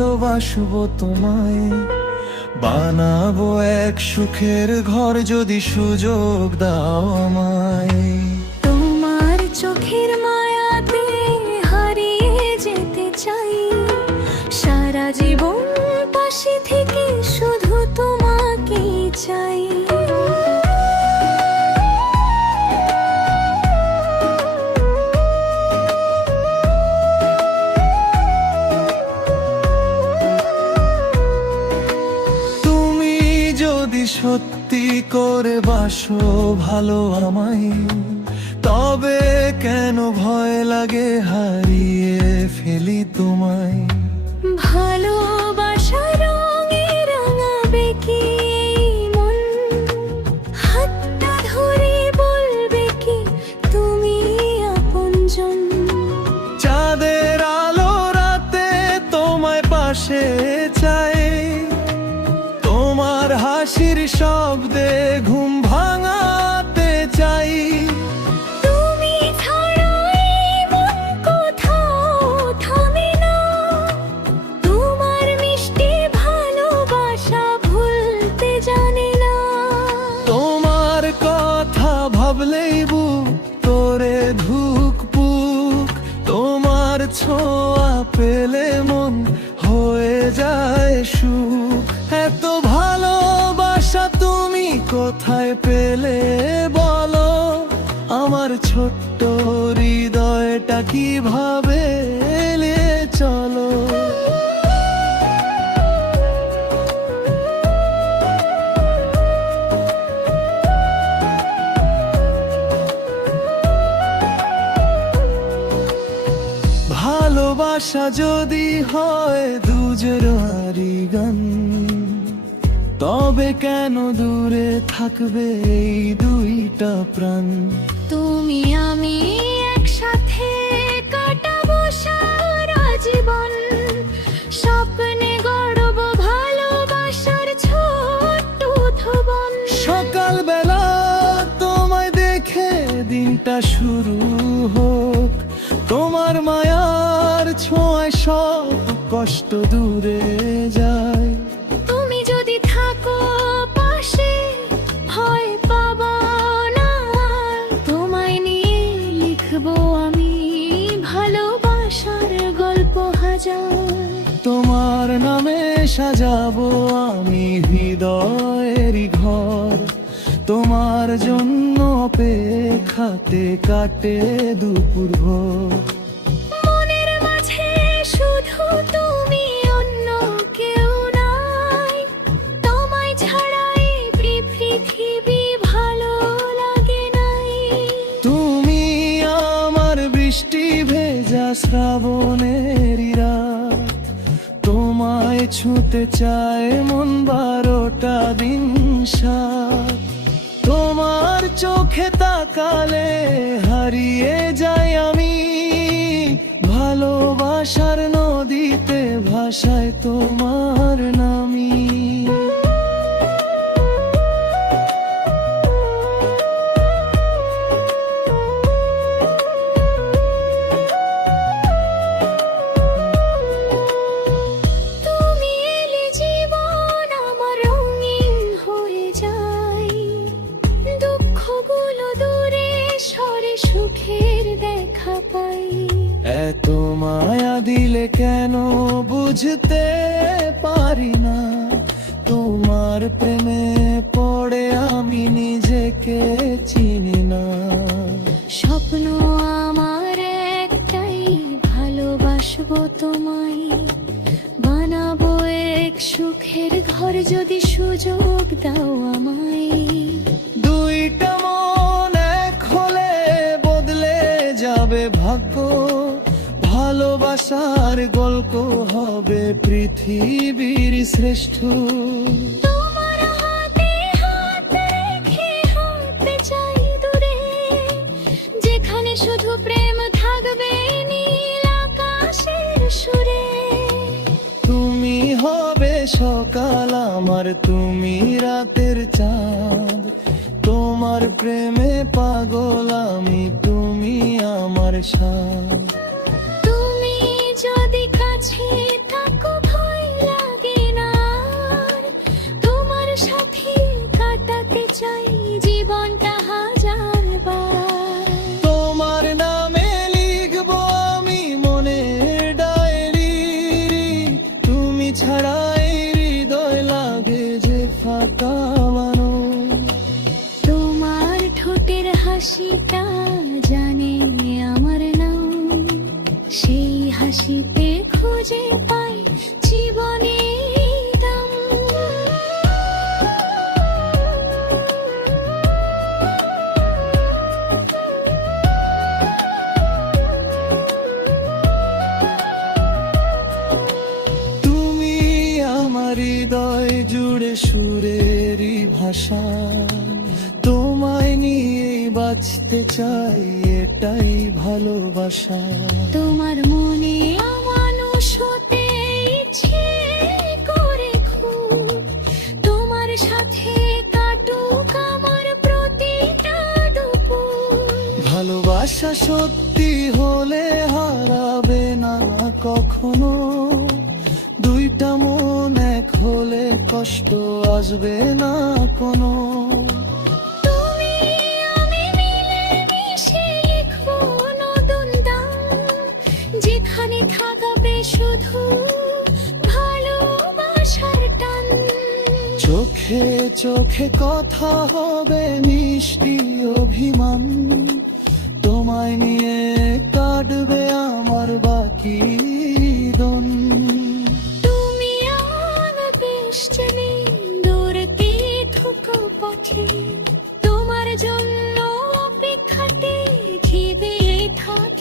ভালোবাসবো তোমায়, বানাবো এক সুখের ঘর যদি সুযোগ দাও আমায়। তোমার চোখের মায়াতে হারিয়ে যেতে চাই, সারা জীবন পাশে থেকে শুধু তোমাকেই চাই। সত্যি করে বাসো ভালো আমায়, তবে কেন ভয় লাগে হারিয়ে ফেলি তোমায়। ভালোবাসা রঙে রাঙাবে কি মন, হাতটা ধরে বলবে কি তুমি আপনজন। চাঁদের আলো রাতে তোমায় পাশে চাই, তোমার হাসির শব্দে ঘুম ভাঙাতে চাই। তুমি ছাড়া এই মন কোথাও থামে না, তোমার মিষ্টি ভালোবাসা ভুলতে জানে না। তোমার কথা ভাবলেই বুক তোরে ধুকপুক, তোমার ছোঁয়া পেলে মন হয়ে যায় সুখ। এত ভালোবাসা তুমি কোথায় পেলে বলো, আমার ছোট্ট হৃদয়টা কিভাবে এলিয়ে চলো। ভালোবাসা যদি হয় দুজোড়ারি গান, তবে কেন দূরে থাকবে এই দুইটা প্রাণ। তুমি আমি একসাথে কাটাবো সারা জীবন, স্বপ্নে গড়ব ভালোবাসার ছোট্ট উদ্ভাবন। সকালবেলা তোমায় দেখে দিনটা শুরু হোক, তোমার মায়ার ছোঁয়ায় সব কষ্ট দূরে যায়। তুমি যদি থাকো পাশে ভয় পাবো না, তোমায় নিয়ে লিখবো আমি ভালোবাসার গল্প হাজার। তোমার নামে সাজাবো আমি হৃদয়েরই ঘর, তোমার জন্য অপেক্ষাতে কাটে দুপুর ভোর। মনের মাঝে শুধু তুমি, অন্য কেউ নাই, তোমায় ছাড়াই পৃথিবী ভালো লাগে নাই। তুমি আমার বৃষ্টি ভেজা শ্রাবণের রাত, তোমায় ছুঁতে চায় মন 12টা দিন সাত। তোমার চোখে তাকালে হারিয়ে যাই আমি, ভালোবাসার নদীতে ভাষায় তোমার নামি। তুমি এলে জীবন আমার রঙিন হয়ে যায়, দুঃখগুলো দূরে সরে সুখের দেখা পাই। এত মায়া দিলে কেন বুঝতে পারি না, তোমার প্রেমে পড়ে আমি নিজেকে চিনি না। স্বপ্ন আমার একটাই, ভালোবাসবো তোমায়, বানাবো এক সুখের ঘর যদি সুযোগ দাও আমায়। দুইটা মন এক হলে বদলে যাবে ভাগ্য, ভালোবাসার গল্প হবে পৃথিবীর শ্রেষ্ঠ। তোমার হাতে হাত রেখে হাঁটতে চাই দূরে, যেখানে শুধু প্রেম থাকবে নীল আকাশের সুরে। তুমি হবে সকাল আমার, তুমি রাতের চাঁদ, তোমার প্রেমে পাগল আমি, তুমি আমার সাথ। তুমি যদি কাছে থাকো ভয় ফাঁকা বানো। তোমার ঠোঁটের হাসিটা জানে আমার নাম, সেই হাসিতে খুঁজে পাই জীবনের দাম। তুমি আমার হৃদয় জুড়ে সুরেরই ভাষা, তোমায় নিয়ে বাঁচতে চাই, এটাই ভালোবাসা। তোমার মনে মানুষ হতে ইচ্ছে করে খুব, তোমার সাথে কাটুক আমার প্রতিটা দুপুর। ভালোবাসা সত্যি হলে হারাবে না কখনো, দুইটা মন এক হলে কষ্ট আসবে না কোনো। তুমি আমি মিলে মিশে লিখবো নতুন গান, যেখানে থাকবে শুধু ভালোবাসার টান। চোখে চোখে কথা হবে মিষ্টি অভিমান, তোমায় নিয়ে কাটবে আমার বাকি দিন। তুমি আমার বেশ চেনে দৌড়তে থুকো পথে, তোমার জন্য অপেক্ষাতে ঘিরে থাকে